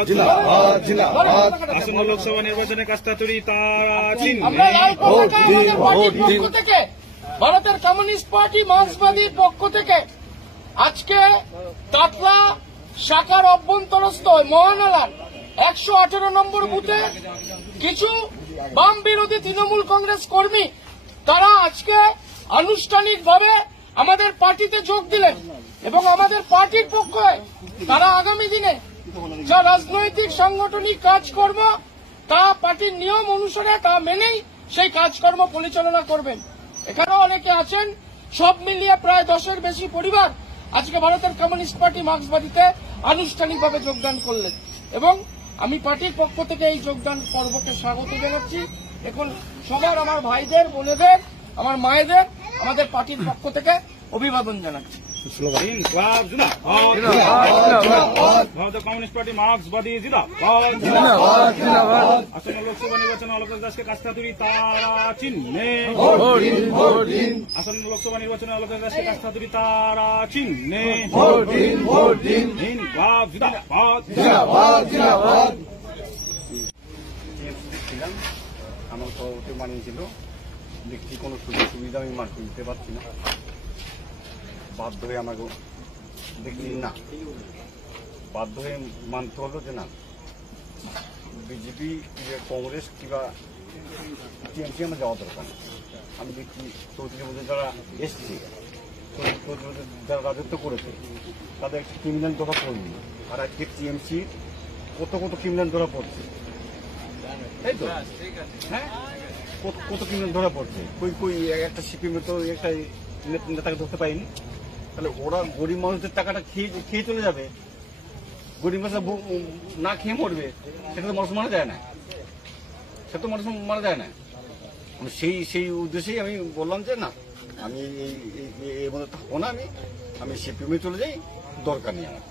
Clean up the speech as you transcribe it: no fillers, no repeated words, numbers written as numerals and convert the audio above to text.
আসন্ন লোকসভা নির্বাচনে কাস্তাতুরি তারা চিহ্নে থেকে ভারতের কমিউনিস্ট পার্টি মার্ক্সবাদীর পক্ষ থেকে আজকে তাতলা শাখার অভ্যন্তরস্থ মহানালার 118 নম্বর বুথে কিছু বাম বিরোধী তৃণমূল কংগ্রেস কর্মী তারা আজকে আনুষ্ঠানিকভাবে আমাদের পার্টিতে যোগ দিলেন এবং আমাদের পার্টির পক্ষে তারা আগামী দিনে যা রাজনৈতিক সাংগঠনিক কাজকর্ম তা পার্টির নিয়ম অনুসারে তা মেনেই সেই কাজকর্ম পরিচালনা করবেন। এখানেও অনেকে আছেন, সব মিলিয়ে প্রায় 10-এর বেশি পরিবার আজকে ভারতের কমিউনিস্ট পার্টি মার্ক্সবাদীতে আনুষ্ঠানিকভাবে যোগদান করলেন এবং আমি পার্টির পক্ষ থেকে এই যোগদান পর্বকে স্বাগত জানাচ্ছি। এখন সবার আমার ভাইদের, বোনেদের, আমার মায়েদের আমাদের পার্টির পক্ষ থেকে অভিবাদন জানাচ্ছি। ভারতের কমিউনিস্ট পার্টি মার্ক্সবাদী জিন্দাবাদ। আসন্ন লোকসভা নির্বাচনে অলোকেশ দাসকে কাস্তাতুরি তারা চিহ্নে। আসন্ন লোকসভা নির্বাচনে অলোকেশ দাসকে কাস্তাতুরি তারা চিহ্নে। জিন্দাবাদ। আমার সভাপতি মানিয়েছিল, দেখছি কোনো সুযোগ সুবিধা আমি মার্কে দিতে পারছি না, বাধ্য হয়ে আমাকে দেখছি না, বাধ্য হয়ে মানতে হলো যে না, বিজেপি কংগ্রেস কিংবা টিএমসি আমার যাওয়া দরকার না। আমি দেখছি 34 বছর যারা এসছে, 34 বছর যারা রাজত্ব করেছে তাদের ক্রিমিনাল ধরা পড়েনি, আর আজকে টিএমসি কত ক্রিমিনাল ধরা পড়ছে, তাই তো? হ্যাঁ, কত ক্রিমিনাল ধরা পড়ছে। কই একটা সিপিএমের তো একটা নেতাকে ধরতে পাইনি। তাহলে ওরা গরিব মানুষদের টাকাটা খেয়ে চলে যাবে, গরিব মানুষ না খেয়ে মরবে, সেটা তো মানুষ মারা যায় না, সেটা তো মানুষ মারা যায় না। সেই উদ্দেশ্যেই আমি বললাম যে না, আমি এর মধ্যে থাকবো না, আমি সিপিএমে চলে যাই, দরকার নেই আমার।